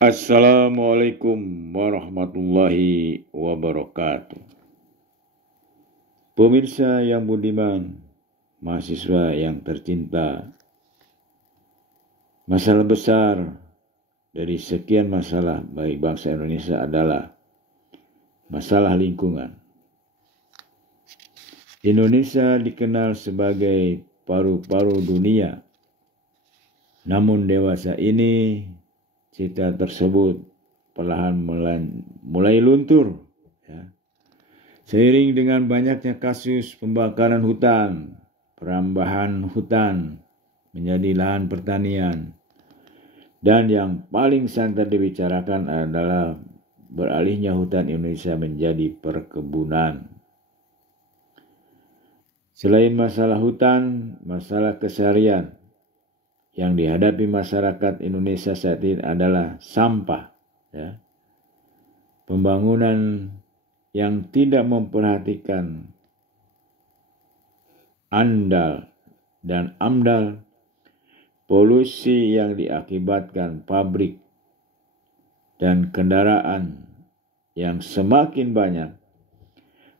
Assalamualaikum warahmatullahi wabarakatuh. Pemirsa yang budiman, mahasiswa yang tercinta, masalah besar dari sekian masalah bagi bangsa Indonesia adalah masalah lingkungan. Indonesia dikenal sebagai paru-paru dunia, namun dewasa ini cita tersebut perlahan mulai luntur, ya. Seiring dengan banyaknya kasus pembakaran hutan, perambahan hutan menjadi lahan pertanian, dan yang paling santer dibicarakan adalah beralihnya hutan Indonesia menjadi perkebunan. Selain masalah hutan, masalah keseharian yang dihadapi masyarakat Indonesia saat ini adalah sampah, ya. Pembangunan yang tidak memperhatikan andal dan amdal, polusi yang diakibatkan pabrik dan kendaraan yang semakin banyak.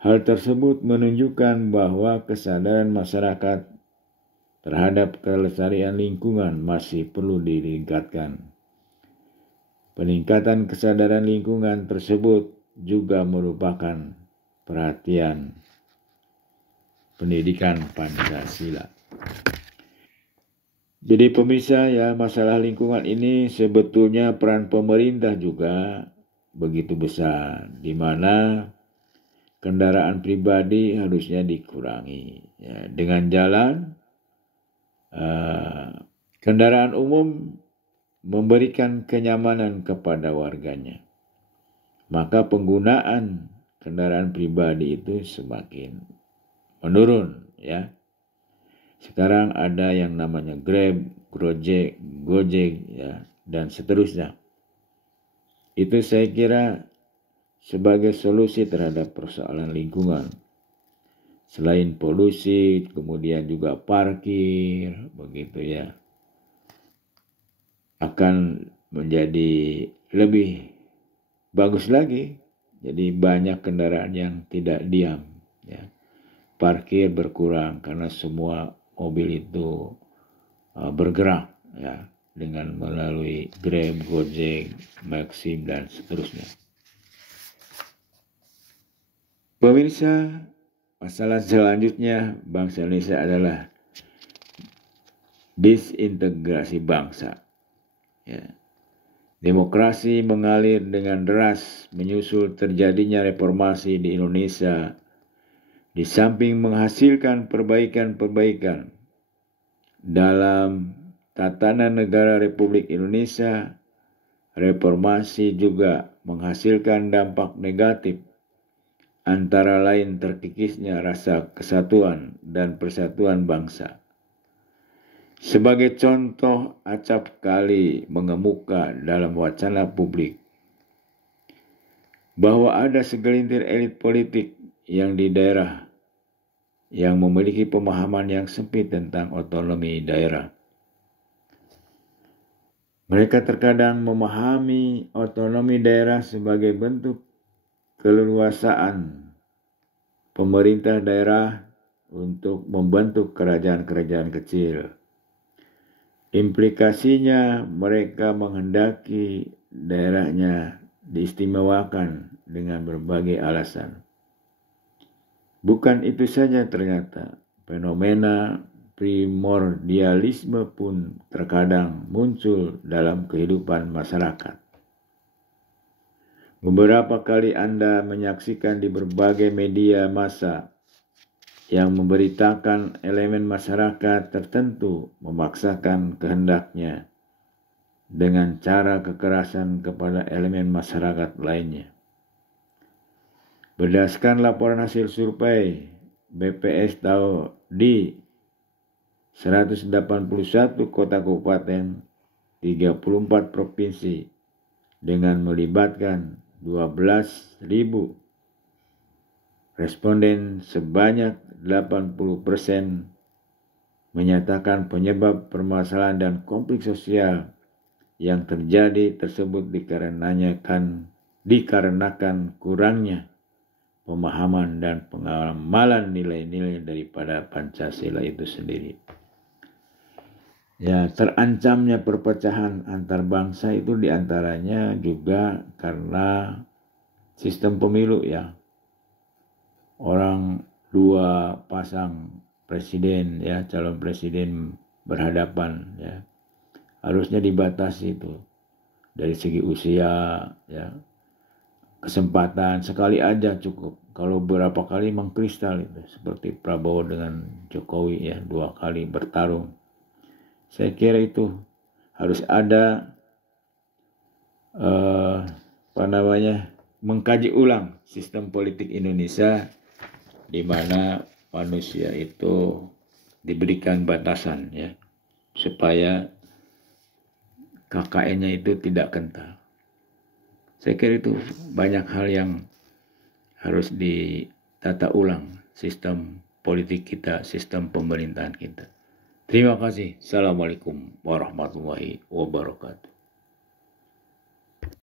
Hal tersebut menunjukkan bahwa kesadaran masyarakat terhadap kelestarian lingkungan masih perlu ditingkatkan. Peningkatan kesadaran lingkungan tersebut juga merupakan perhatian pendidikan Pancasila. Jadi pemirsa, ya, masalah lingkungan ini sebetulnya peran pemerintah juga begitu besar, di mana kendaraan pribadi harusnya dikurangi, ya, dengan jalan kendaraan umum memberikan kenyamanan kepada warganya, maka penggunaan kendaraan pribadi itu semakin menurun, ya. Sekarang ada yang namanya Grab, Gojek, ya, dan seterusnya. Itu saya kira sebagai solusi terhadap persoalan lingkungan. Selain polusi, kemudian juga parkir, begitu, ya, akan menjadi lebih bagus lagi. Jadi banyak kendaraan yang tidak diam, ya. Parkir berkurang karena semua mobil itu bergerak, ya, dengan melalui Grab, Gojek, Maxim, dan seterusnya. Pemirsa, masalah selanjutnya bangsa Indonesia adalah disintegrasi bangsa, ya. Demokrasi mengalir dengan deras menyusul terjadinya reformasi di Indonesia. Di samping menghasilkan perbaikan-perbaikan dalam tatanan negara Republik Indonesia, reformasi juga menghasilkan dampak negatif, antara lain terkikisnya rasa kesatuan dan persatuan bangsa. Sebagai contoh, acap kali mengemuka dalam wacana publik bahwa ada segelintir elit politik yang di daerah yang memiliki pemahaman yang sempit tentang otonomi daerah. Mereka terkadang memahami otonomi daerah sebagai bentuk keleluasaan pemerintah daerah untuk membentuk kerajaan-kerajaan kecil. Implikasinya mereka menghendaki daerahnya diistimewakan dengan berbagai alasan. Bukan itu saja, ternyata fenomena primordialisme pun terkadang muncul dalam kehidupan masyarakat. Beberapa kali Anda menyaksikan di berbagai media massa yang memberitakan elemen masyarakat tertentu memaksakan kehendaknya dengan cara kekerasan kepada elemen masyarakat lainnya. Berdasarkan laporan hasil survei BPS tahun di 181 kota kabupaten, 34 provinsi dengan melibatkan 12.000 responden, sebanyak 80% menyatakan penyebab permasalahan dan konflik sosial yang terjadi tersebut dikarenakan kurangnya pemahaman dan pengamalan nilai-nilai daripada Pancasila itu sendiri. Ya, terancamnya perpecahan antar bangsa itu diantaranya juga karena sistem pemilu ya. Orang dua pasang presiden ya, calon presiden berhadapan ya. Harusnya dibatasi itu dari segi usia ya. Kesempatan sekali aja cukup. Kalau berapa kali mengkristal itu seperti Prabowo dengan Jokowi ya, 2 kali bertarung. Saya kira itu harus ada mengkaji ulang sistem politik Indonesia di mana manusia itu diberikan batasan ya supaya KKN-nya itu tidak kental. Saya kira itu banyak hal yang harus ditata ulang sistem politik kita, sistem pemerintahan kita. Terima kasih. Assalamualaikum warahmatullahi wabarakatuh.